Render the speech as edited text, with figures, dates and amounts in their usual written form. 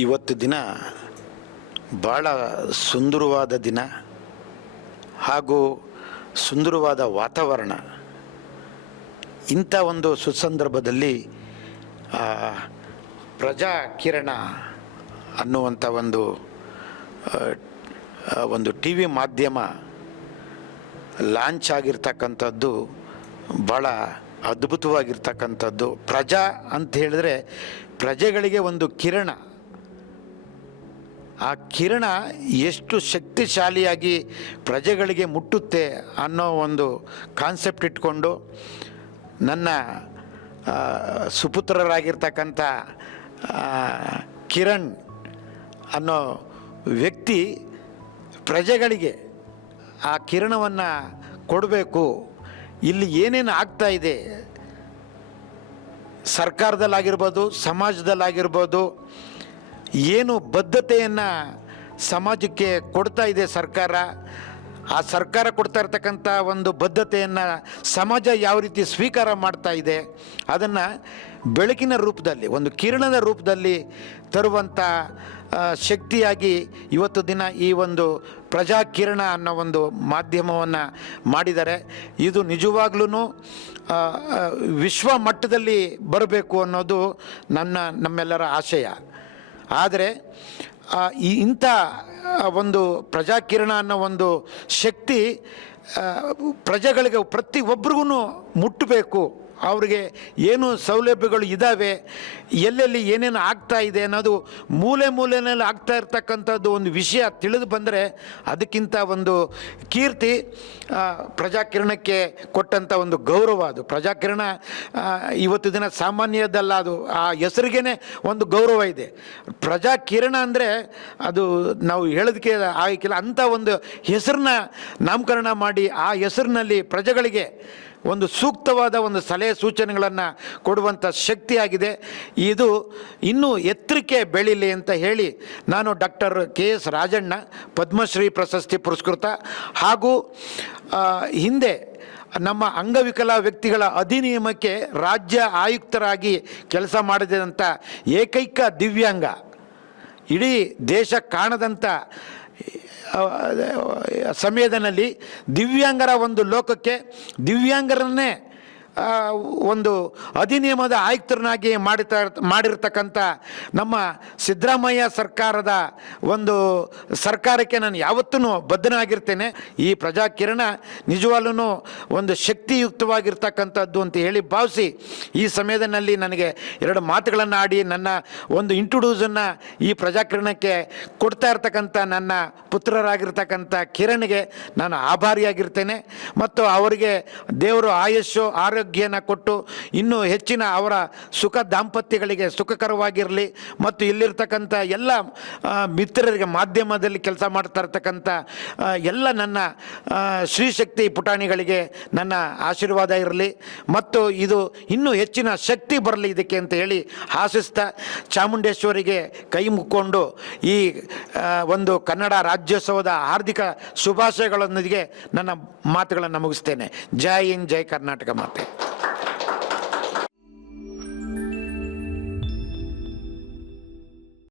ಇವತ್ತು ದಿನ ಭಾಳ ಸುಂದರವಾದ ದಿನ ಹಾಗೂ ಸುಂದರವಾದ ವಾತಾವರಣ. ಇಂಥ ಒಂದು ಸುಸಂದರ್ಭದಲ್ಲಿ ಪ್ರಜಾಕಿರಣ ಅನ್ನುವಂಥ ಒಂದು ಟಿ ವಿ ಮಾಧ್ಯಮ ಲಾಂಚ್ ಆಗಿರ್ತಕ್ಕಂಥದ್ದು ಭಾಳ ಅದ್ಭುತವಾಗಿರ್ತಕ್ಕಂಥದ್ದು. ಪ್ರಜಾ ಅಂತ ಹೇಳಿದ್ರೆ ಪ್ರಜೆಗಳಿಗೆ ಒಂದು ಕಿರಣ. ಆ ಕಿರಣ ಎಷ್ಟು ಶಕ್ತಿಶಾಲಿಯಾಗಿ ಪ್ರಜೆಗಳಿಗೆ ಮುಟ್ಟುತ್ತೆ ಅನ್ನೋ ಒಂದು ಕಾನ್ಸೆಪ್ಟ್ ಇಟ್ಕೊಂಡು ನನ್ನ ಸುಪುತ್ರರಾಗಿರ್ತಕ್ಕಂಥ ಕಿರಣ್ ಅನ್ನೋ ವ್ಯಕ್ತಿ ಪ್ರಜೆಗಳಿಗೆ ಆ ಕಿರಣವನ್ನು ಕೊಡಬೇಕು. ಇಲ್ಲಿ ಏನೇನು ಆಗ್ತಾ ಇದೆ ಸರ್ಕಾರದಲ್ಲಾಗಿರ್ಬೋದು, ಸಮಾಜದಲ್ಲಾಗಿರ್ಬೋದು, ಏನು ಬದ್ಧತೆಯನ್ನು ಸಮಾಜಕ್ಕೆ ಕೊಡ್ತಾ ಇದೆ ಸರ್ಕಾರ, ಆ ಸರ್ಕಾರ ಕೊಡ್ತಾ ಇರ್ತಕ್ಕಂಥ ಒಂದು ಬದ್ಧತೆಯನ್ನು ಸಮಾಜ ಯಾವ ರೀತಿ ಸ್ವೀಕಾರ ಮಾಡ್ತಾ ಇದೆ, ಅದನ್ನು ಬೆಳಕಿನ ರೂಪದಲ್ಲಿ, ಒಂದು ಕಿರಣದ ರೂಪದಲ್ಲಿ ತರುವಂಥ ಶಕ್ತಿಯಾಗಿ ಇವತ್ತು ದಿನ ಈ ಒಂದು ಪ್ರಜಾಕಿರಣ ಅನ್ನೋ ಒಂದು ಮಾಧ್ಯಮವನ್ನು ಮಾಡಿದ್ದಾರೆ. ಇದು ನಿಜವಾಗ್ಲೂ ವಿಶ್ವ ಮಟ್ಟದಲ್ಲಿ ಬರಬೇಕು ಅನ್ನೋದು ನಮ್ಮೆಲ್ಲರ ಆಶಯ. ಆದರೆ ಇಂಥ ಒಂದು ಪ್ರಜಾಕಿರಣ ಅನ್ನೋ ಒಂದು ಶಕ್ತಿ ಪ್ರಜೆಗಳಿಗೆ ಪ್ರತಿಯೊಬ್ಬರಿಗೂ ಮುಟ್ಟಬೇಕು. ಅವ್ರಿಗೆ ಏನು ಸೌಲಭ್ಯಗಳು ಇದ್ದಾವೆ, ಎಲ್ಲೆಲ್ಲಿ ಏನೇನು ಆಗ್ತಾ ಇದೆ ಅನ್ನೋದು ಮೂಲೆಯಲ್ಲಿ ಆಗ್ತಾ ಇರ್ತಕ್ಕಂಥದ್ದು ಒಂದು ವಿಷಯ ತಿಳಿದು ಬಂದರೆ ಅದಕ್ಕಿಂತ ಒಂದು ಕೀರ್ತಿ ಪ್ರಜಾಕಿರಣಕ್ಕೆ ಕೊಟ್ಟಂಥ ಒಂದು ಗೌರವ. ಅದು ಪ್ರಜಾಕಿರಣ ಇವತ್ತು ದಿನ ಸಾಮಾನ್ಯದಲ್ಲ, ಅದು ಆ ಹೆಸರಿಗೇ ಒಂದು ಗೌರವ ಇದೆ. ಪ್ರಜಾಕಿರಣ ಅಂದರೆ ಅದು ನಾವು ಹೇಳೋದಕ್ಕೆ ಆಗಿಲ್ಲ. ಅಂಥ ಒಂದು ಹೆಸರನ್ನ ನಾಮಕರಣ ಮಾಡಿ ಆ ಹೆಸರಿನಲ್ಲಿ ಪ್ರಜೆಗಳಿಗೆ ಒಂದು ಸೂಕ್ತವಾದ ಒಂದು ಸಲಹೆ ಸೂಚನೆಗಳನ್ನು ಕೊಡುವಂಥ ಶಕ್ತಿಯಾಗಿದೆ. ಇದು ಇನ್ನೂ ಎತ್ತರಕ್ಕೆ ಬೆಳೀಲಿ ಅಂತ ಹೇಳಿ ನಾನು ಡಾಕ್ಟರ್ KS ರಾಜಣ್ಣ, ಪದ್ಮಶ್ರೀ ಪ್ರಶಸ್ತಿ ಪುರಸ್ಕೃತ, ಹಾಗೂ ಹಿಂದೆ ನಮ್ಮ ಅಂಗವಿಕಲ ವ್ಯಕ್ತಿಗಳ ಅಧಿನಿಯಮಕ್ಕೆ ರಾಜ್ಯ ಆಯುಕ್ತರಾಗಿ ಕೆಲಸ ಮಾಡಿದಂಥ ಏಕೈಕ ದಿವ್ಯಾಂಗ, ಇಡೀ ದೇಶ ಕಾಣದಂಥ ಸಮಯದಲ್ಲಿ ದಿವ್ಯಾಂಗರ ಒಂದು ಲೋಕಕ್ಕೆ ದಿವ್ಯಾಂಗರನ್ನೇ ಒಂದು ಅಧಿನಿಯಮದ ಆಯುಕ್ತರನ್ನಾಗಿ ಮಾಡಿರ್ತಕ್ಕಂಥ ನಮ್ಮ ಸಿದ್ದರಾಮಯ್ಯ ಸರ್ಕಾರದ ಒಂದು ಸರ್ಕಾರಕ್ಕೆ ನಾನು ಯಾವತ್ತೂ ಬದ್ಧನಾಗಿರ್ತೇನೆ. ಈ ಪ್ರಜಾಕಿರಣ ನಿಜವಾಗ್ಲೂ ಒಂದು ಶಕ್ತಿಯುಕ್ತವಾಗಿರ್ತಕ್ಕಂಥದ್ದು ಅಂತ ಹೇಳಿ ಭಾವಿಸಿ ಈ ಸಮಯದಲ್ಲಿ ನನಗೆ ಎರಡು ಮಾತುಗಳನ್ನು ಆಡಿ ನನ್ನ ಒಂದು ಇಂಟ್ರೊಡ್ಯೂಸನ್ನು ಈ ಪ್ರಜಾಕಿರಣಕ್ಕೆ ಕೊಡ್ತಾ ಇರ್ತಕ್ಕಂಥ ನನ್ನ ಪುತ್ರರಾಗಿರ್ತಕ್ಕಂಥ ಕಿರಣ್ಗೆ ನಾನು ಆಭಾರಿಯಾಗಿರ್ತೇನೆ. ಮತ್ತು ಅವರಿಗೆ ದೇವರು ಆಯುಷ್ಯು ಆರೋಗ್ಯನ ಕೊಟ್ಟು ಇನ್ನೂ ಹೆಚ್ಚಿನ ಅವರ ಸುಖ ದಾಂಪತ್ಯಗಳಿಗೆ ಸುಖಕರವಾಗಿರಲಿ. ಮತ್ತು ಇಲ್ಲಿರ್ತಕ್ಕಂಥ ಎಲ್ಲ ಮಿತ್ರರಿಗೆ, ಮಾಧ್ಯಮದಲ್ಲಿ ಕೆಲಸ ಮಾಡ್ತಾ ಇರ್ತಕ್ಕಂಥ ಎಲ್ಲ ನನ್ನ ಶ್ರೀಶಕ್ತಿ ಪುಟಾಣಿಗಳಿಗೆ ನನ್ನ ಆಶೀರ್ವಾದ ಇರಲಿ. ಮತ್ತು ಇದು ಇನ್ನೂ ಹೆಚ್ಚಿನ ಶಕ್ತಿ ಬರಲಿ ಇದಕ್ಕೆ ಅಂತ ಹೇಳಿ ಆಶಿಸ್ತಾ ಚಾಮುಂಡೇಶ್ವರಿಗೆ ಕೈ ಮುಕ್ಕೊಂಡು ಈ ಒಂದು ಕನ್ನಡ ರಾಜ್ಯೋತ್ಸವದ ಹಾರ್ದಿಕ ಶುಭಾಶಯಗಳೊಂದಿಗೆ ನನ್ನ ಮಾತುಗಳನ್ನು ಮುಗಿಸ್ತೇನೆ. ಜೈ ಹಿಂದ್, ಜೈ ಕರ್ನಾಟಕ ಮಾತೆ.